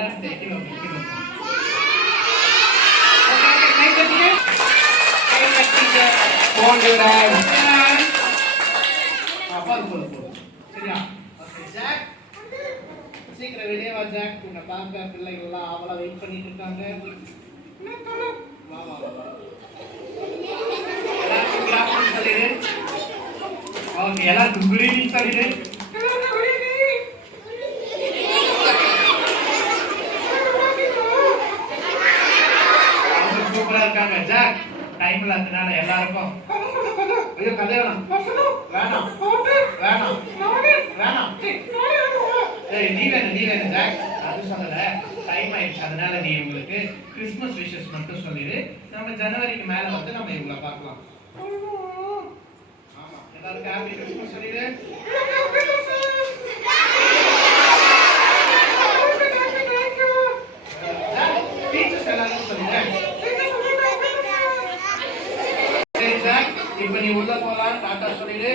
எல்லாரும் கீழே வைக்கணும். கை தட்டுங்க. கை தட்டுங்க. போடுடா. போடு. சரியா? Okay Jack. சீக்கிரம் வெளியே வா ஜாக். உன்னை பார்க்க பிள்ளைகள் எல்லாம் அவளை வெயிட் பண்ணிட்டு இருக்காங்க. வா வா வா. எல்லாரும் கிளாப் பண்ணி சொல்லிடு. ஓகே எல்லாரும் குட் ஈவினிங் சொல்லிடு. சூப்பரா இருக்காங்க ஜாக். டைம்ல அதனால எல்லாருக்கும் ஐயோ கல்யாணம் வேணாம் வேணாம் வேணாம். ஏய் நீ வேணும் ஜாக். அது சொல்லல டைம் ஆயிடுச்சு. அதனால நீ உங்களுக்கு கிறிஸ்மஸ் விஷஸ் மட்டும் சொல்லிடு. நம்ம ஜனவரிக்கு மேல வந்து நம்ம இவங்கள பார்க்கலாம். ஆமா எல்லாருக்கும் ஹாப்பி கிறிஸ்மஸ் சொல்லிடு. டீச்சர்ஸ் எல்லாரும் சொல்லிடு. இப்ப நீ உள்ள போலாம். டாடா சொல்லிடு.